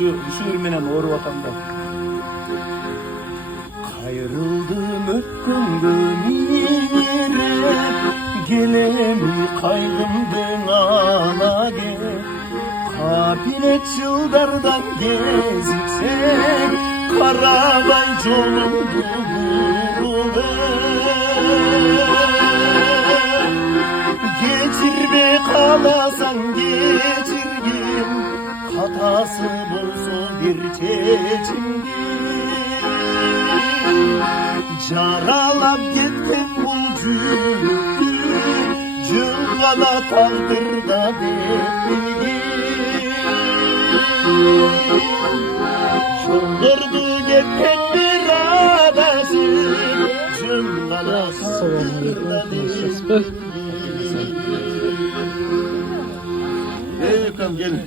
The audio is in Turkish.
şu ürmenen oğru vatanda. Kayrıldım öpkündüm yere, gelemi kaygımdın ana gel. Kabinet çıldardan geziksek, Karabay yolundu geçirme kalasan geçirgin, hatası bulsun bir çeçingin. Caralap gittin bu cüğü, cıngala takdırda bekligin. Çoğurdu gittin bir adası, cıngala takdırda bekligin. Gelin.